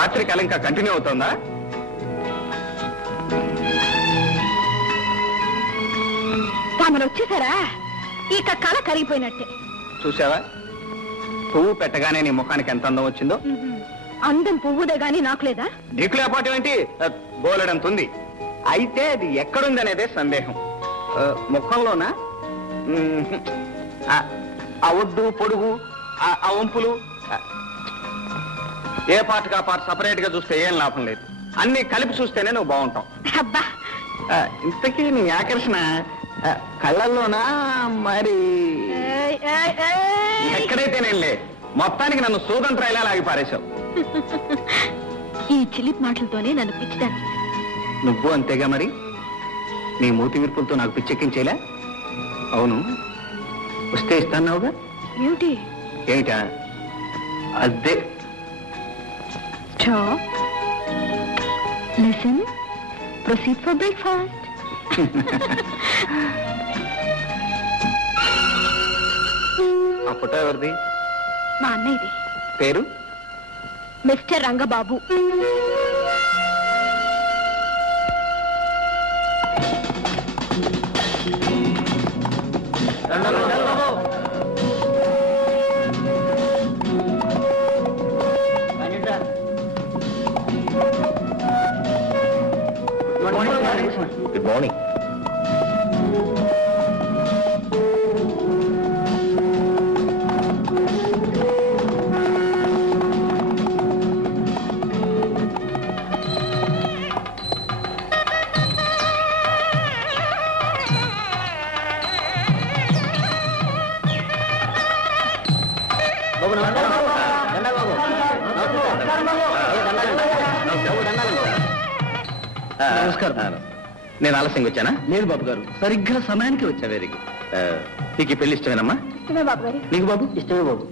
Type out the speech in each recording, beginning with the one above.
రాత్రి కళ ఇంకా కంటిన్యూ అవుతుందా? తామను వచ్చేసారా? ఇక కళ కరిగిపోయినట్టే. చూసావా, పువ్వు పెట్టగానే నీ ముఖానికి ఎంత అందం వచ్చిందో. అందం పువ్వుదే గాని నాకు లేదా? నీకు లేకపోవటం ఏంటి? బోలెడంతుంది. అయితే అది ఎక్కడుంది అనేదే సందేహం. ముఖంలోనా? ఆ ఒడ్డు పొడుగు, ఆ వంపులు, ఏ పార్ట్గా పార్ట్ సపరేట్ గా చూస్తే ఏం లాభం లేదు. అన్ని కలిపి చూస్తేనే నువ్వు బాగుంటావు. అబ్బా, ఇంతకీ నీ ఆకర్షణ కళ్ళల్లోనా మరి ఎక్కడైతే నేనులే, మొత్తానికి నన్ను సూదంత్రాయిలా లాగి పారేశావు. ఈ చిలిపి మాటలతోనే నన్ను పిచ్చిదాన్ని. నువ్వు అంతేగా మరి. నీ మూతి విరుపులతో నాకు పిచ్చెక్కించేలా. అవును, వస్తే ఇస్తాన్నావుగా. ఏమిటి? ఏమిటా? అదే. Stop. Listen. Proceed for breakfast. ఆ ఫోటో ఎవరిది? మా అన్నయ్యది. పేరు? మిస్టర్ రంగబాబు. Good morning. నమస్కారం. నేను ఆలస్యంగా వచ్చానా? లేదు బాబు గారు, సరిగ్గా సమయానికి వచ్చా. Very good. నీకు పెళ్లి ఇష్టమేనమ్మా? ఇష్టమే బాబు గారు. నీకు బాబు? ఇష్టమే బాబు.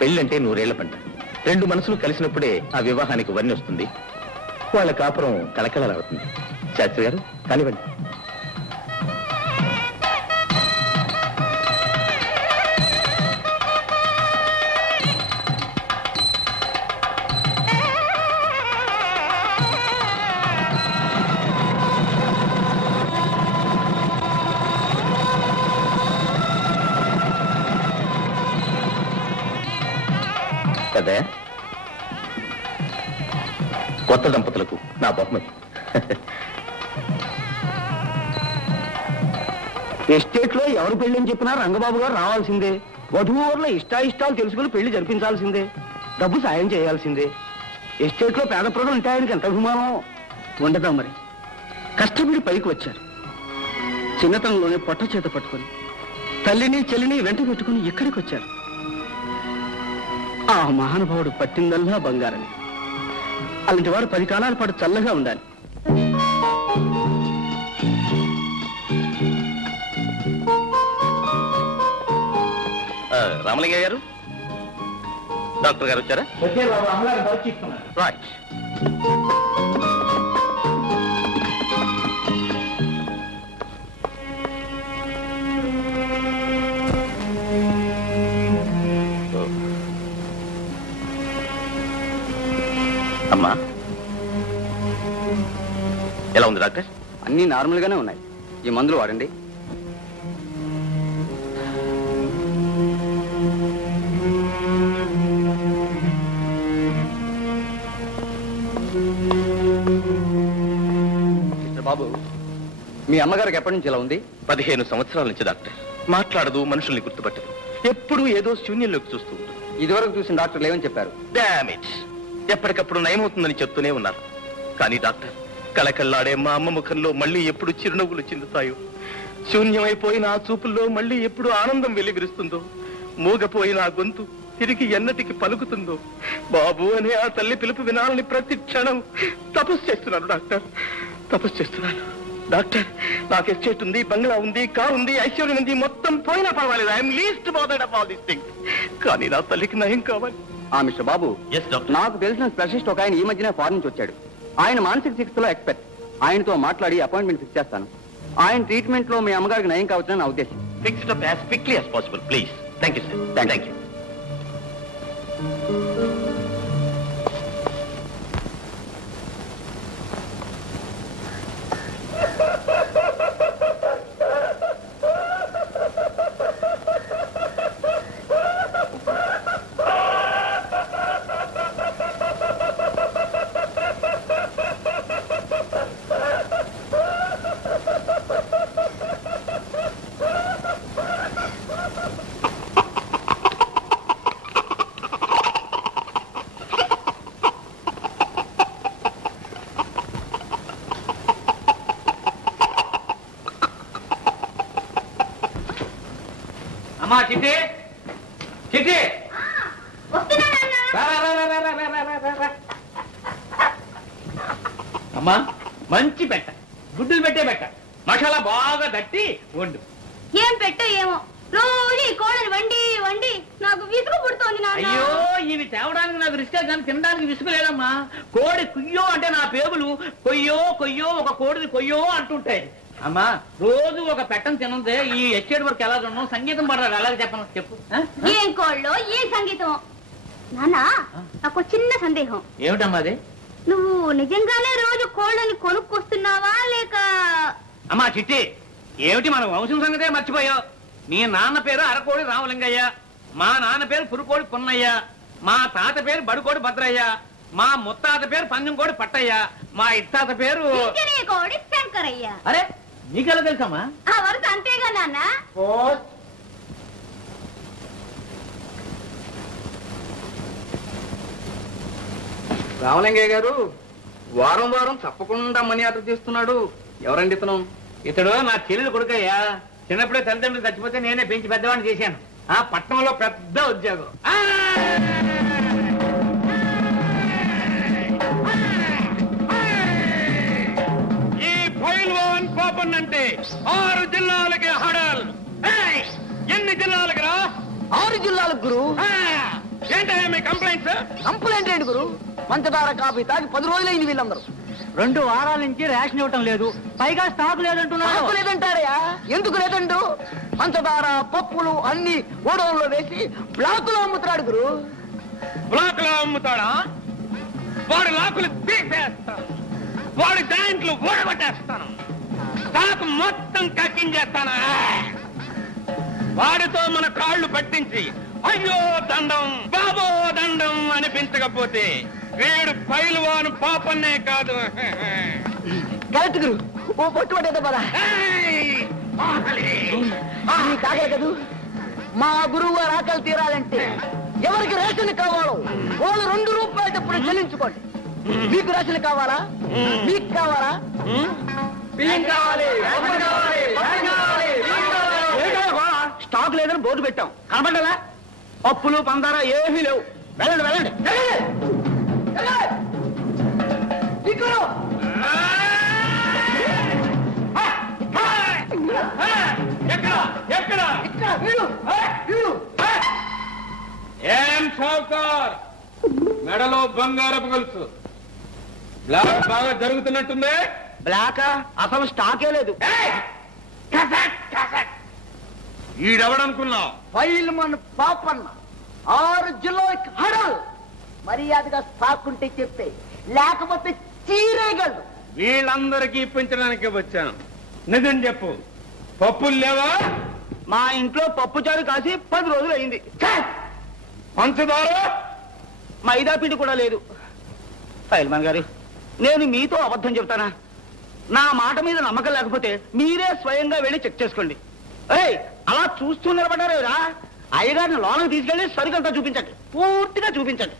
పెళ్లి అంటే 100 ఏళ్ల పంట. రెండు మనసులు కలిసినప్పుడే ఆ వివాహానికి వన్నీ వస్తుంది, వాళ్ళ కాపురం కలకలలాడుతుంది. శాస్త్రి గారు కానివ్వండి. కదా, కొత్త దంపతులకు నా బహుమతి. ఎస్టేట్ లో ఎవరు పెళ్లి అని చెప్పినా రంగబాబు గారు రావాల్సిందే. వధువుల ఇష్టాయిష్టాలు తెలుసుకుని పెళ్లి జరిపించాల్సిందే. డబ్బు సాయం చేయాల్సిందే. ఎస్టేట్ లో పేద ప్రజలు ఉంటే ఆయనకి ఎంత అభిమానం ఉండదా మరి. కష్టపడి పైకి వచ్చారు. చిన్నతనంలోనే పొట్ట చేత పట్టుకొని తల్లిని చెల్లిని వెంట పెట్టుకుని ఇక్కడికి వచ్చారు. ఆ మహానుభావుడు పట్టిందల్లా బంగారని. అలాంటి వాడు 10 కాలాల పాటు చల్లగా ఉండాలి. రామలింగయ్య గారు, డాక్టర్ గారు వచ్చారా? రైట్. అమ్మా, ఎలా ఉంది డాక్టర్? అన్నీ నార్మల్ గానే ఉన్నాయి. ఈ మందులు వాడండి. బాబు, మీ అమ్మగారికి ఎప్పటి నుంచి ఇలా ఉంది? 15 సంవత్సరాల నుంచి డాక్టర్. మాట్లాడదు, మనుషుల్ని గుర్తుపట్టదు, ఎప్పుడూ ఏదో శూన్యంలోకి చూస్తూ ఉంటుంది. ఇదివరకు చూసిన డాక్టర్లు ఏమని చెప్పారు? డామేజ్. ఎప్పటికప్పుడు నయమవుతుందని చెప్తూనే ఉన్నారు. కానీ డాక్టర్, కళకళ్ళాడే మా అమ్మ ముఖంలో మళ్ళీ ఎప్పుడు చిరునవ్వులు చిందుతాయో, శూన్యమైపోయిన ఆ చూపుల్లో మళ్ళీ ఎప్పుడు ఆనందం వెలివిరుస్తుందో, మూగపోయిన ఆ గొంతు తిరిగి ఎన్నటికి పలుకుతుందో, బాబు అనే ఆ తల్లి పిలుపు వినాలని ప్రతి క్షణం తపస్సు చేస్తున్నాను డాక్టర్, తపస్సు చేస్తున్నాను. డాక్టర్, నాకు ఎస్టేట్ ఉంది, బంగ్లా ఉంది, కార్ ఉంది, ఐశ్వర్యం ఉంది, మొత్తం పోయినా పర్వాలేదు. I'm least bothered of all these things. కానీ నా తల్లికి నయం కావాలి. మిస్టర్ బాబు, నాకు తెలిసిన స్పెషలిస్ట్ ఒక ఆయన ఈ మధ్యనే ఫారెన్ నుంచి వచ్చాడు. ఆయన మానసిక చికిత్సలో ఎక్స్పర్ట్. ఆయనతో మాట్లాడి అపాయింట్మెంట్ ఫిక్స్ చేస్తాను. ఆయన ట్రీట్మెంట్ లో మీ అమ్మగారికి నయం కావచ్చని నా ఉద్దేశం. Fix it up as quickly as possible, please. Thank you, sir. Thank you. అమ్మా చిట్టి చిట్టి అమ్మా మంచి పెట్ట గుడ్డులు పెట్టే పెట్ట మసాలా బాగా తట్టి వండు. ఏం పెట్టో ఏమో రోజు ఈ కోడలు వండి వండి నాకు విసుగు పుడుతోంది నాన్న. అయ్యో ఇవి తేవడానికి నాకు రిస్కే కానీ తినడానికి విసుగు లేదమ్మా. కోడి కుయ్యో అంటే నా పేగులు కొయ్యో కొయ్యో ఒక కోడిని కొయ్యో అంటుంటాయి. అమ్మా రోజు ఒక పెట్టను తినందే ఈ ఎస్టేట్ వర్క్ ఎలా ఉన్నాం సంగీతం పడరాదు అలాగే చెప్పను చెప్పు. ఏం కోళ్ళు ఏం సంగీతం నాన్న. నాకు చిన్న సందేహం. ఏమిటమ్మా అది? నువ్వు నిజంగానే రోజు కోళ్ళని కొనుక్కొస్తున్నావా లేక? అమ్మా చిట్టి ఏమిటి మన వంశం సంగతే మర్చిపోయావు. మీ నాన్న పేరు అరకోడి రామలింగయ్య, మా నాన్న పేరు పురుకోడి పున్నయ్య, మా తాత పేరు బడుకోడి భద్రయ్య, మా ముత్తాత పేరు పంజంకోడి పట్టయ్య, మా ఇత్తాత పేరు కోడి శంకరయ్య. అరే నీకెలా తెలుసమ్మా? ఆ వరుస అంతేగా నాన్న. రామలింగయ్య గారు వారం వారం తప్పకుండా మనీ ఆర్డర్ చేస్తున్నాడు. ఎవరండి ఇతను? ఇతడు నా చెల్లెలు కొడుకయ్యా. చిన్నప్పుడే తల్లిదండ్రులు చచ్చిపోతే నేనే పెంచి పెద్దవాడిని చేశాను. ఆ పట్టణంలో పెద్ద ఉద్యోగం. ఈ పైల్వాన్ పాపన్ అంటే 6 జిల్లాలకి హడల్. ఎన్ని జిల్లాలకి రా? 6 జిల్లాలకు గురు. ఏంటయ్యా మీ కంప్లైంట్స్? కంప్లైంట్ ఏంటి గురు? పంచదార కాఫీ తాగి 10 రోజులైంది వీళ్ళందరూ. 2 వారాల నుంచి రేషన్ ఇవ్వటం లేదు, పైగా స్టాక్ లేదంటున్నారు. స్టాకు లేదంటారయా? ఎందుకు లేదండు? పంచదార పప్పులు అన్ని గోడౌన్లో వేసి బ్లాకులో అమ్ముతున్నాడు గురు. బ్లాక్ లో అమ్ముతాడా? వాడి లాకులు తీసేస్తాను, వాడి జాయింట్లు ఊడగొట్టేస్తాను, స్టాక్ మొత్తం కక్కించేస్తాను. వాడితో మన కాళ్ళు పట్టించి అయ్యో దండం బాబో దండం అనిపించకపోతే వీడు పైల్వాన్ పాపన్నే కాదు. కరెక్ట్ గురు. ఓ పొట్టు పట్టేదా పదా కాగల కదూ. మా గురువు గారు ఆకలి తీరాలంటే ఎవరికి రేషన్ కావాలో వాళ్ళు 2 రూపాయలు చెప్పుడు చెల్లించుకోండి. మీకు రేషన్ కావాలా? మీకు కావాలా? స్టాక్ లేదని బోర్డు పెట్టాం, కనబడ్డా? పప్పులు పందారా ఏమీ లేవు. వెళ్ళండి వెళ్ళండి. ఏం షౌకార్ మెడలో బంగారపు గొలుసు బ్లాక్ బాగా జరుగుతున్నట్టుంది. బ్లాక్ అసలు స్టాకే లేదు. ఈడెవడనుకున్నావు? ఫైల్మన్ పాపన్న 6 జిల్లాకి హడల్. మర్యాదగా స్టాక్ ఉంటే చెప్తే, లేకపోతే చీరేయగలడు. వీళ్ళందరికీ ఇప్పించడానికి వచ్చాను. నిజం చెప్పు, పప్పులు లేవా? మా ఇంట్లో పప్పు చారు కాసి 10 రోజులు అయింది. పంచదార మైదా పిండి కూడా లేదు. ఫైల్మన్ గారు, నేను మీతో అబద్ధం చెప్తానా? నా మాట మీద నమ్మకం లేకపోతే మీరే స్వయంగా వెళ్ళి చెక్ చేసుకోండి. అలా చూస్తూ నిలబడ్డారా? అయ్యగారిని లోనకు తీసుకెళ్లి సరుకంతా చూపించండి, పూర్తిగా చూపించండి.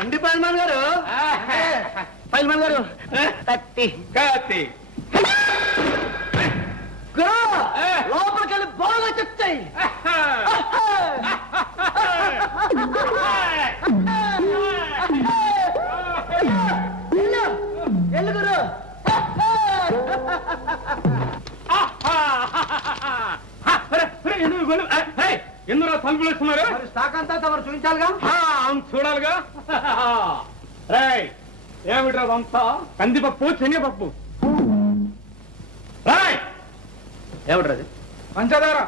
అండి ఫైల్మన్ గారు. ఫైల్మన్ గారు కత్తి కాతి లోపలికి వెళ్ళి బాగా చెప్తాయి. ఎల్లుగురు ఎందులో తలుపులు ఇస్తున్నారు? స్టాక్ అంతా తమరు చూపించాలిగా. చూడాలిగా. రాయ్ ఏమిట్రా అంతా? కందిపప్పు శనగపప్పు. రాయ్ ఏమిట్రది? పంచదార.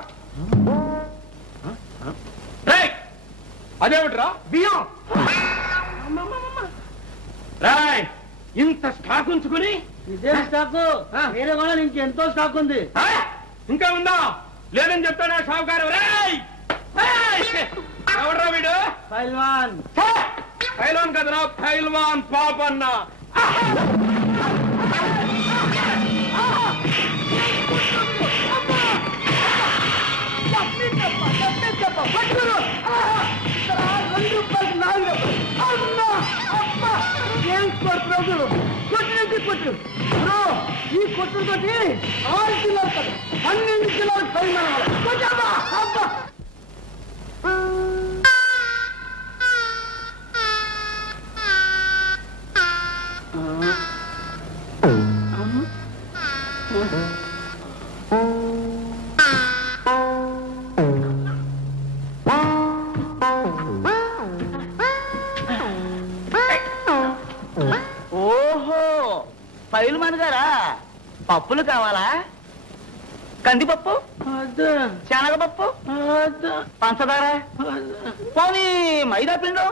రాయ్ అదేమిట్రా? బియ్యం. రాయ్ ఇంత స్టాక్ ఉంచుకుని ఇదే స్టాక్, వేరే వాళ్ళ నుంచి ఎంతో స్టాక్ ఉంది. ఇంకా ఉందా? లేదని చెప్తాడా షావుకారు? రాయ్ ఎవడ్రా వీడు? పైల్వాన్. పైల్వాన్ కదరా, పైల్వాన్ పాపన్న. ఏం కొట్టినందుకు కొట్టు ఈ కొట్టుతోటి 6 కిలోలు 12 కిలోలు పరిమాణం. అబ్బా ఓహో పైల్మాన్ గారా, పప్పులు కావాలా? కందిపప్పు, శనగపప్పు, పంచదార, పోనీ మైదా పిండు?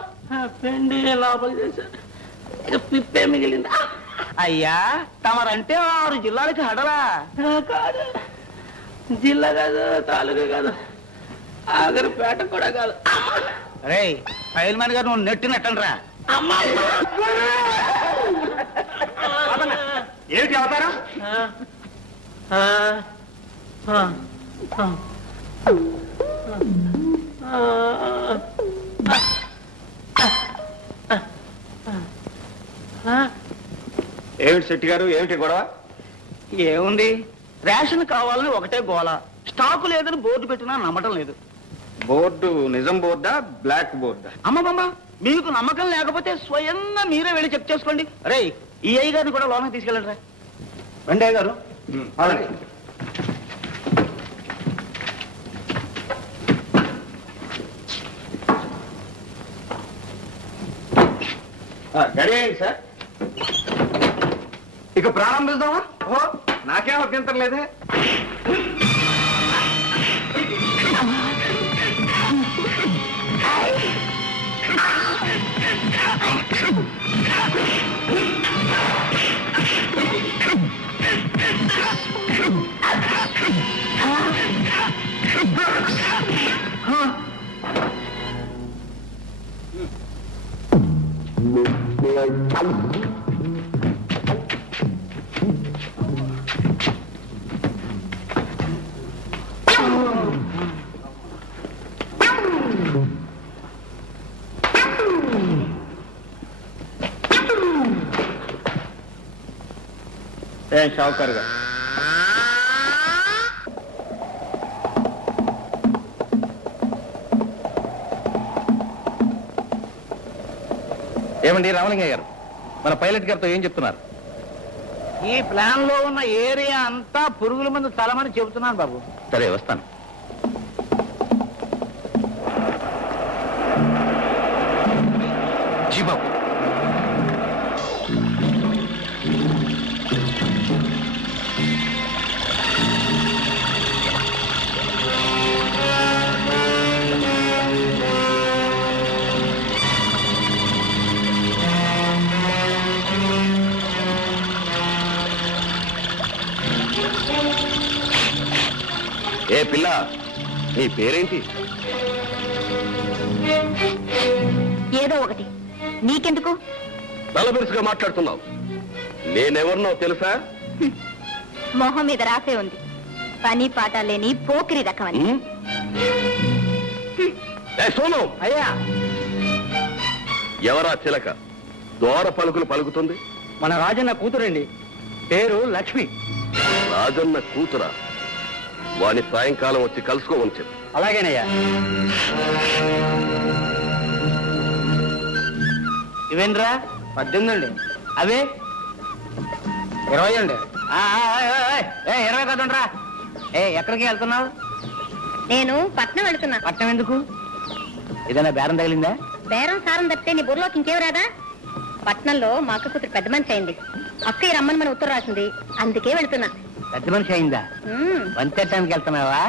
పిండి లోపలికి చేశారు, పిప్పే మిగిలింది. అయ్యా తమరంటే 6 జిల్లాలకి హడలా? కాదు, జిల్లా కాదు, తాలూకా కాదు, ఆగరిపేట కూడా కాదు. రే పైల్మాన్ గారు, నువ్వు నెట్టినట్టనరా. ఏమిటి అవతారం? ఏమిటి శెట్టి గారు, ఏమిటి గొడవ? ఏముంది, రేషన్ కావాలని ఒకటే గోల, స్టాకు లేదని బోర్డు పెట్టినా నమ్మటం లేదు. బోర్డు నిజం బోర్డా, బ్లాక్ బోర్డా? అమ్మమ్మ, మీకు నమ్మకం లేకపోతే స్వయంగా మీరే వెళ్ళి చెక్ చేసుకోండి. రే ఈ అయ్య గారిని కూడా లోనకి తీసుకెళ్ళండి రా. రండి అయ్య గారు. రెడీ అయ్యింది సార్, ఇక ప్రారంభిద్దామా? ఓ నాకేం అభ్యంతరం లేదే. షావుకారుగా ఏమండి రామలింగయ్య గారు, మన పైలట్ గారితో ఏం చెప్తున్నారు? ఈ ప్లాన్ లో ఉన్న ఏరియా అంతా పురుగుల మందు తలమని చెబుతున్నాను బాబు. సరే వస్తాను. జీ బాబు. ఏ పిల్ల, నీ పేరేంటి? ఏదో ఒకటి, నీకెందుకు? తలబిరుసుగా మాట్లాడుతున్నావు. నేనెవరినో తెలుసా? మొహం మీద రాసే ఉంది, పని పాట లేని పోకిరి రకమని. సోను, అయ్యా ఎవరా చిలక దోర పలుకులు పలుకుతుంది? మన రాజన్న కూతురండి, పేరు లక్ష్మి. రాజన్న కూతురా? వాని సాయంకాలం వచ్చి కలుసుకోమని చెప్పు. అలాగేనయ్యా. ఇవేంద్రా 18 అండి, అవే 20 అండి. 20 కదండ్రా. ఎక్కడికి వెళ్తున్నావు? నేను పట్నం వెళుతున్నా. పట్నం ఎందుకు? ఏదైనా బేరం తగిలిందా? బేరం సారం తప్పితే నీ బుర్రలోకి ఇంకేం రాదా? పట్నంలో మా అక్క కూతురు పెద్ద మనిషి అయింది, అక్కయ్య రమ్మని మన ఉత్తరం రాసింది, అందుకే వెళుతున్నా. పెద్ద మనిషి అయిందా? వంచటానికి వెళ్తున్నావా?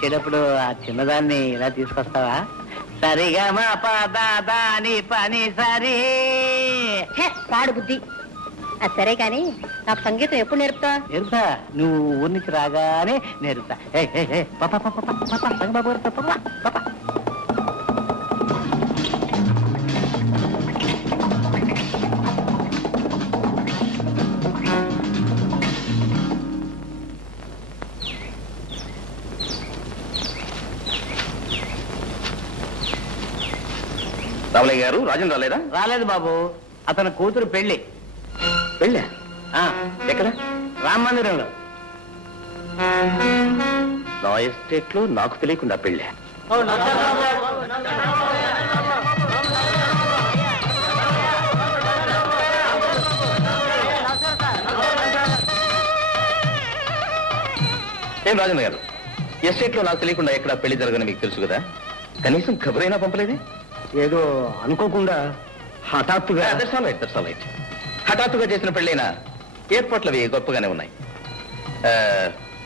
చెడప్పుడు ఆ చిన్నదాన్ని ఇలా తీసుకొస్తావా? సరిగా మా పని పని సరి. పాడు బుద్ధి. అది సరే కాని నాకు సంగీతం ఎప్పుడు నేర్పుతా? నేర్పుతా, నువ్వు ఊరి నుంచి రాగానే నేర్పుతా. రంగబాబు గారు పాప. రామలింగ గారు, రాజన్ రాలేదా? రాలేదు బాబు, అతని కూతురు పెళ్లి. పెళ్ళా? ఎక్కడ? రామ మందిరంలో. నా ఎస్టేట్ లో నాకు తెలియకుండా పెళ్ళా? ఏం రాజేంద్ర గారు, ఎస్టేట్ లో నాకు తెలియకుండా ఎక్కడ పెళ్లి జరగని మీకు తెలుసు కదా, కనీసం ఖబరైనా పంపలేదే? ఏదో అనుకోకుండా హఠాత్తుగా. That's all right. హఠాత్తుగా చేసిన పెళ్ళైనా ఏర్పాట్లు అవి గొప్పగానే ఉన్నాయి.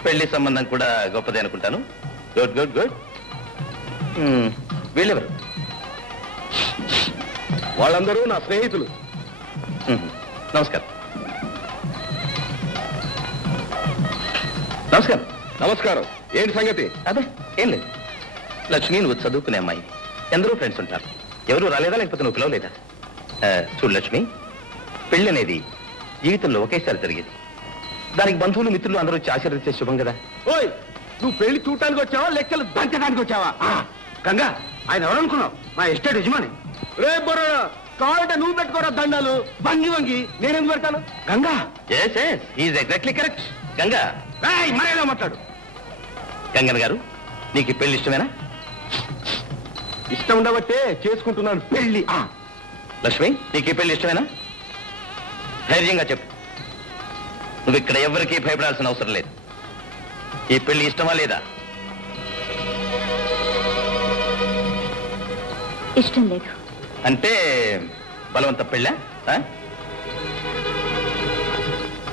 పెళ్లి సంబంధం కూడా గొప్పదే అనుకుంటాను. Good good good. వీళ్ళెవరు? వాళ్ళందరూ నా స్నేహితులు. నమస్కారం. నమస్కారం. నమస్కారం. ఏంటి సంగతి? అదే ఏం లేదు. లక్ష్మి, నువ్వు చదువుకునే అమ్మాయి, ఎందరో ఫ్రెండ్స్ ఉంటారు. ఎవరు రాలేదా, లేకపోతే నువ్వు పిలవలేదా? చూడు లక్ష్మి, పెళ్లి అనేది జీవితంలో ఒకేసారి జరిగేది. దానికి బంధువులు, మిత్రులు అందరూ వచ్చి ఆశీర్వదించే శుభం కదా. ఓయ్, నువ్వు పెళ్లి చూడటానికి వచ్చావా, లెక్కలు దంచడానికి వచ్చావా? గంగా, ఆయన ఎవరనుకున్నావు? మా ఎస్టేట్ యజమాని. రే బొర్రా, కావాలంటే నువ్వు పెట్టుకోరా దండాలు. వంగి వంగి నేనేం పెడతాను? Ganga. Is exactly correct. Ganga, మరేలా మాట్లాడు. గంగన్ గారు, నీకు ఈ పెళ్లి ఇష్టమేనా? ఇష్టం ఉండబట్టే చేసుకుంటున్నాను పెళ్లి. లక్ష్మి, నీకు ఈ పెళ్లి ఇష్టమేనా? ధైర్యంగా చెప్పు. నువ్వు ఇక్కడ ఎవరికీ భయపడాల్సిన అవసరం లేదు. ఈ పెళ్లి ఇష్టమా లేదా? ఇష్టం లేదు. అంటే బలవంత పెళ్ళా?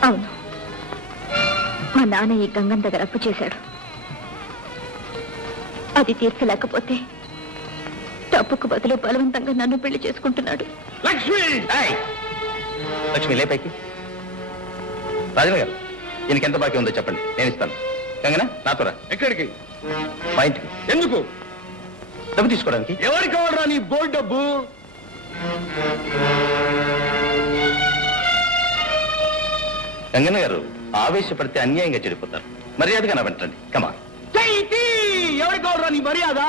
అవును, మా నాన్న ఈ గంగం దగ్గర అప్పు చేశాడు. అది తీర్చలేకపోతే తప్పుకు బదులు బలవంతంగా నన్ను పెళ్లి చేసుకుంటున్నాడు. లక్ష్మి, లక్ష్మి లేపైకి. రాజేంద్ర గారు, ఈయనకి ఎంత బాకీ ఉందో చెప్పండి, నేను ఇస్తాను. గంగనా, నాతో రా. ఎక్కడికి? మా ఇంటికి. ఎందుకు? డబ్బు తీసుకోవడానికి. ఎవరికి కావాలరా నీ బోల్డ్ డబ్బు? గంగన్న గారు, ఆవేశపడితే అన్యాయంగా చెడిపోతారు. మర్యాదగా నా వెంటండి. కమా. ఎవరికి కావాలరా నీ మర్యాద?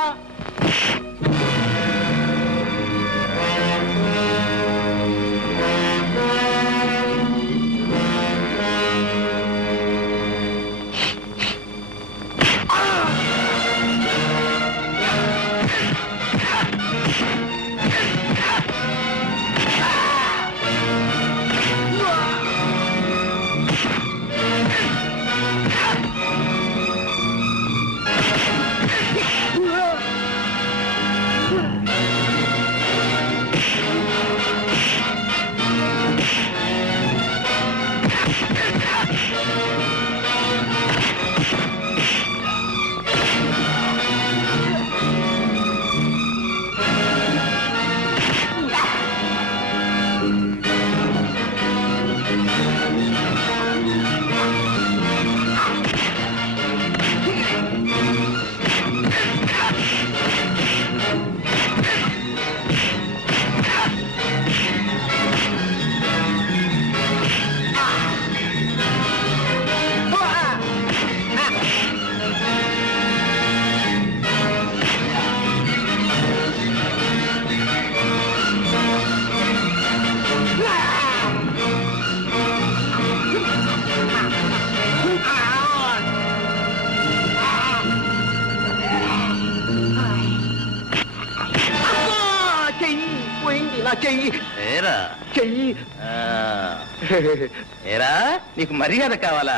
ఏరా, నీకు మర్యాద కావాలా?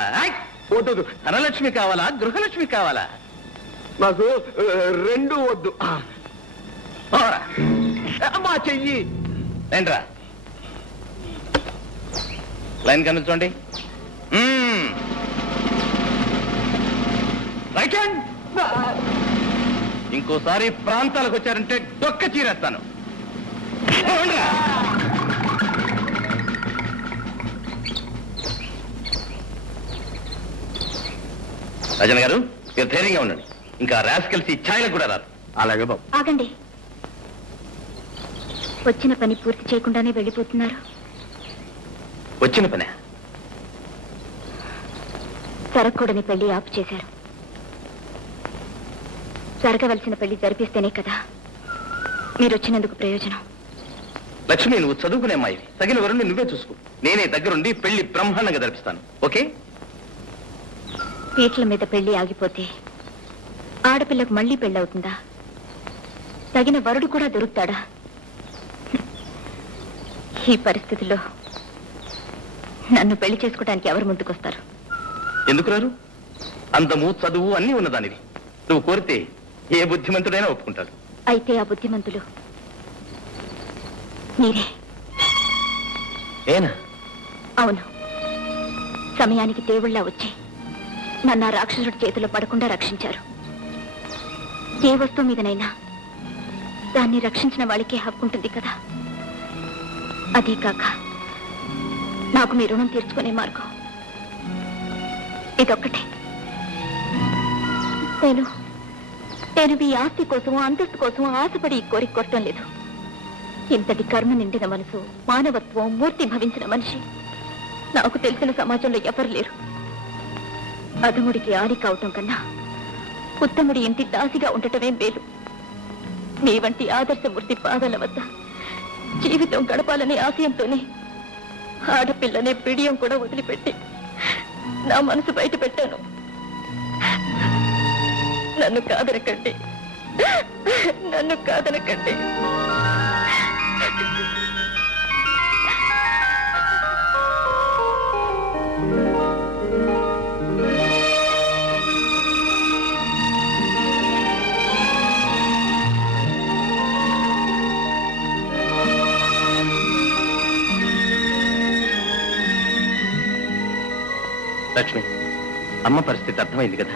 ధనలక్ష్మి కావాలా, గృహలక్ష్మి కావాలా? నాకు రెండు వద్దు. మా చెయ్యి. ఏంట్రా, లైన్ కనిపించండి. Right hand. ఇంకోసారి ప్రాంతాలకు వచ్చారంటే డొక్క చీరేస్తాను. రజన గారు, మీరు ధైర్యంగా ఉండండి. ఇంకా రాస్కెల్స్ ఛాయలకు కూడా రారు. అలాగే బాబు. ఆగండి, వచ్చిన పని పూర్తి చేయకుండానే వెళ్ళిపోతున్నారు. వచ్చిన పనే? జరగకూడని పెళ్లి ఆపు చేశారు. జరగవలసిన పెళ్లి జరిపిస్తేనే కదా మీరు వచ్చినందుకు ప్రయోజనం. లక్ష్మి, నువ్వు చదువుకునే అమ్మాయి, తగిన వరుణ్ణి నువ్వే చూసుకో. నేనే దగ్గరుండి పెళ్లి బ్రహ్మాండంగా జరిపిస్తాను. ఓకే? పీటల మీద పెళ్లి ఆగిపోతే ఆడపిల్లకు మళ్ళీ పెళ్ళవుతుందా? తగిన వరుడు కూడా దొరుకుతాడా? ఈ పరిస్థితుల్లో నన్ను పెళ్లి చేసుకోవడానికి ఎవరు ముందుకొస్తారు? ఎందుకు రారు? అందము, చదువు అన్నీ ఉన్నదానివి. నువ్వు కోరితే ఏ బుద్ధిమంతుడైనా ఒప్పుకుంటాడు. అయితే ఆ బుద్ధిమంతులు మీరే. ఏనా? అవును. సమయానికి దేవుళ్ళ వచ్చి నన్ను ఆ రాక్షసుడి చేతిలో పడకుండా రక్షించారు. ఏ వస్తువు మీదనైనా దాన్ని రక్షించిన వాళ్ళకే హక్కు ఉంటుంది కదా. అదీ కాక నాకు మీ రుణం తీర్చుకునే మార్గం ఇదొక్కటే. నేను మీ ఆస్తి కోసం, అంతస్తు కోసం ఆశపడి ఈ కోరిక కొట్టడం లేదు. ఇంతటి కర్మ నిండిన మనసు, మానవత్వం మూర్తి భవించిన మనిషి నాకు తెలిసిన సమాజంలో ఎవరు లేరు. అధముడికి ఆడి కావటం కన్నా ఉత్తముడి ఇంటి దాసిగా ఉండటమే మేలు. మీ వంటి ఆదర్శమూర్తి పాదాల వద్ద జీవితం గడపాలనే ఆశయంతోనే ఆడపిల్లనే పిడియం కూడా వదిలిపెట్టి నా మనసు బయట పెట్టాను. నన్ను కాదనకండి, నన్ను కాదనకండి. లక్ష్మి, అమ్మ పరిస్థితి అర్థమైంది కదా.